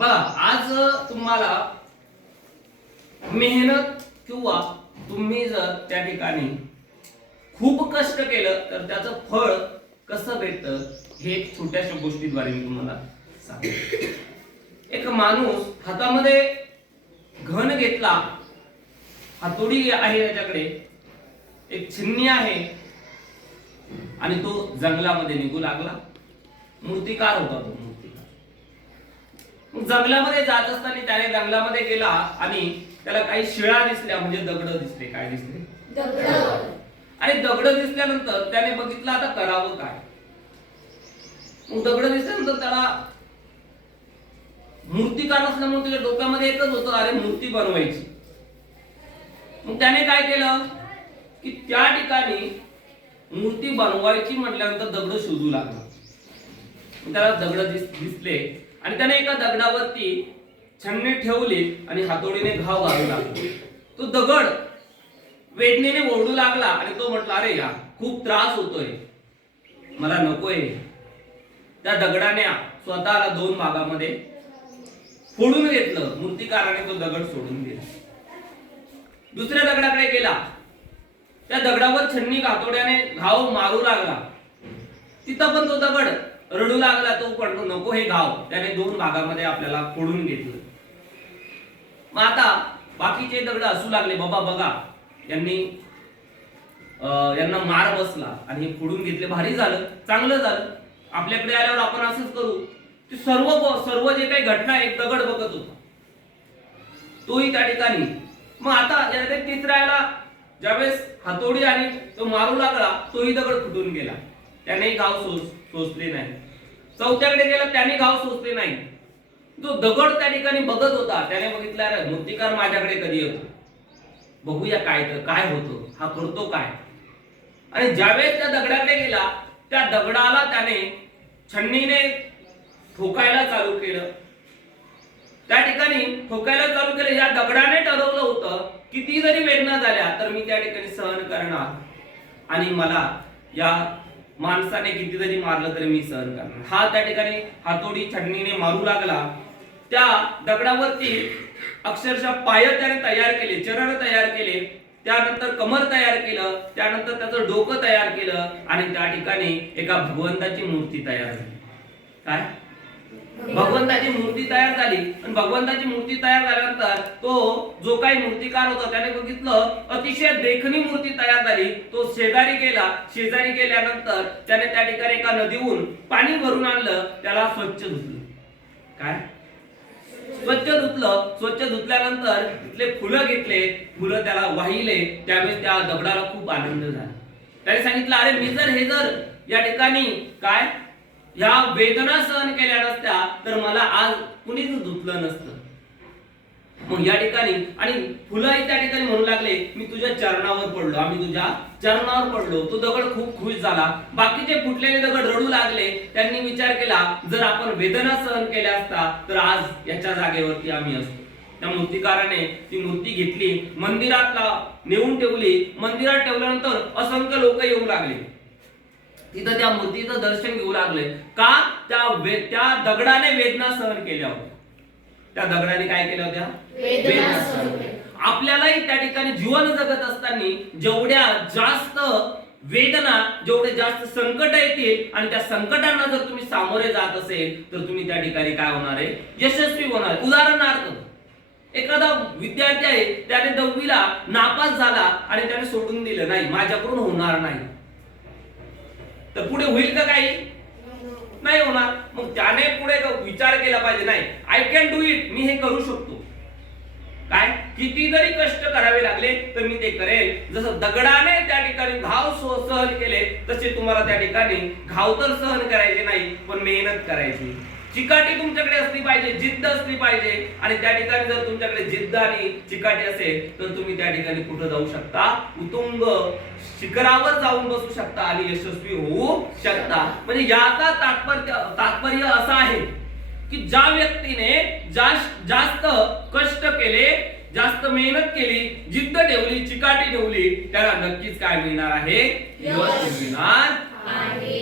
बघा, आज तुम्हाला मेहनत किंवा तुम्ही जर त्या ठिकाणी खूप कष्ट केलं तर त्याचं फळ कसं भेटतं हे एक छोट्याशा गोष्टीद्वारे मी तुम्हाला सांगतो. एक माणूस हातामध्ये घन घेतला, हातोडी आहे त्याच्याकडे, एक छिन्नी आहे आणि तो जंगलामध्ये निघू लागला. मूर्तिकार होता तो, मूर्तिकार. मग जंगलामध्ये जात असताना त्याने जंगलामध्ये गेला आणि त्याला काही शिळा दिसल्या, म्हणजे दगड दिसले. काय दिसले? दगड. आणि दगड दिसल्यानंतर त्याने बघितलं आता करावं काय. मग दगड दिसल्यानंतर त्याला मूर्तिकार असल्यामुळे त्याच्या डोक्यामध्ये एकच होतं, अरे मूर्ती बनवायची. मग त्याने काय केलं की त्या ठिकाणी मूर्ती बनवायची म्हटल्यानंतर दगड शोधू लागला. त्याला दगड दिसले आणि त्याने एका दगडावरती छन्नी ठेवली आणि हातोडीने घाव घालू लागला. तो दगड वेदनेने ओरडू लागला आणि तो म्हटला, अरे यार खूप त्रास होतोय, मला नकोय. त्या दगडाने स्वतःला दोन भागामध्ये फोडून घेतलं. मूर्तिकाराने तो दगड सोडून दिला. दुसऱ्या दगडाकडे गेला, त्या दगडावर छन्नी हातोड्याने घाव मारू लागला. तिथं पण तो दगड रडू लागला. तो म्हणतो नको हे घाव. त्याने दोन भागामध्ये आपल्याला फोडून घेतलं. मग आता बाकीचे दगड हसू लागले, बाबा बघा यांना मार बसला आणि हे फोडून घेतले, भारी झालं, चांगलं झालं. आपल्याकडे आल्यावर आपण असंच करू. ते सर्व जे काही घटना एक दगड बघत होता तोही त्या ठिकाणी. मग आता तिसऱ्याला ज्यावेळेस हातोडी आणि तो मारू लागला, तोही दगड फुटून गेला, त्याने घाव सोसले नाही. चौथ्याकडे गेला, त्याने घाव सोसले नाही. तो दगड त्या ठिकाणी बघत होता. त्याने बघितलं, अरे मूर्तिकार माझ्याकडे कधी येतो, बघूया काय होतं, हा करतो काय. आणि ज्यावेळेस त्या दगडाकडे गेला, त्या दगडाला त्याने छन्नीने ठोकायला चालू केलं. त्या ठिकाणी ठोकायला चालू केलं. या दगडाने ठरवलं होतं किती जरी वेदना झाल्या तर मी त्या ठिकाणी सहन करणार आणि मला या माणसाने किती जरी मारलं तरी मी सहन करणार. हा त्या ठिकाणी हातोडी छन्नीने मारू लागला. त्या दगडावरती अक्षरशः पाय त्याने तयार केले, चरण तयार केले, त्यानंतर कमर तयार केलं, त्यानंतर त्याचं डोकं तयार केलं आणि त्या ठिकाणी एका भगवंताची मूर्ती तयार झाली. काय? भगवंताची मूर्ती तयार झाली. आणि भगवंताची मूर्ती तयार झाल्यानंतर तो जो काही मूर्तिकार होता त्याने बघितलं अतिशय देखणी मूर्ती तयार झाली. तो शेजारी गेला. शेजारी गेल्यानंतर त्याने त्या ठिकाणी एका नदीहून पाणी भरून आणलं, त्याला स्वच्छ धुतलं. काय? स्वच्छ धुतलं. स्वच्छ धुतल्यानंतर तिथले फुलं घेतले, फुलं त्याला वाहिले. त्यावेळेस त्या दगडाला खूप आनंद झाला. त्याने सांगितलं, अरे मी जर या ठिकाणी काय या वेदना सहन केल्या नसत्या तर मला आज कुणीच धुतलं नसतं. मग या ठिकाणी आणि फुलंही त्या ठिकाणी म्हणू लागले, मी तुझ्या चरणावर पडलो, आम्ही तुझ्या चरणावर पडलो. तो दगड खूप खुश झाला. बाकीचे फुटलेले दगड रडू लागले. त्यांनी विचार केला, जर आपण वेदना सहन केल्या असता तर आज याच्या जागेवरती आम्ही असतो. त्या मूर्तिकाराने ती मूर्ती घेतली, मंदिरातला नेऊन ठेवली. मंदिरात ठेवल्यानंतर असंख्य लोक येऊ लागले. तिथं त्या मूर्तीचं दर्शन घेऊ लागले. का? त्या दगडाने वेदना सहन केल्या होत्या. त्या दगडाने काय केल्या होत्या? वेदना सहन केल्या. आपल्यालाही त्या ठिकाणी जीवन जगत असताना जेवढ्या जास्त वेदना, जेवढे जास्त संकट येतील आणि त्या संकटांना जर तुम्ही सामोरे जात असेल तर तुम्ही त्या ठिकाणी काय होणार आहे? यशस्वी होणार. उदाहरणार्थ एखादा विद्यार्थी आहे, त्याने 10वीला नापास झाला आणि त्याने सोडून दिलं, नाही माझ्याकडून होणार नाही, तर पुढे होईल का? काही नाही होणार. मग त्याने पुढे विचार केला पाहिजे, नाही आय कॅन डू इट, मी हे करू शकतो. काय? किती जरी कष्ट करावे लागले तर मी ते करेल. जसं दगडाने त्या ठिकाणी घाव सहन केले तसे तुम्हाला त्या ठिकाणी घाव तर सहन करायचे नाही, पण मेहनत करायची. चिकाटी तुमच्याकडे असली पाहिजे, जिद्द असली पाहिजे. आणि त्या ठिकाणी जर तुमच्याकडे जिद्द आणि चिकाटी असेल तर तुम्ही त्या ठिकाणी कुठे जाऊ शकता? उत्तुंग शिखरावर जाऊन बसू शकता आणि यशस्वी होऊ शकता. म्हणजे याचा तात्पर्य असं आहे की ज्या व्यक्तीने जास्त कष्ट केले, जास्त मेहनत केली, जिद्द ठेवली, चिकाटी ठेवली, त्याला नक्कीच काय मिळणार आहे? यश मिळणार आहे.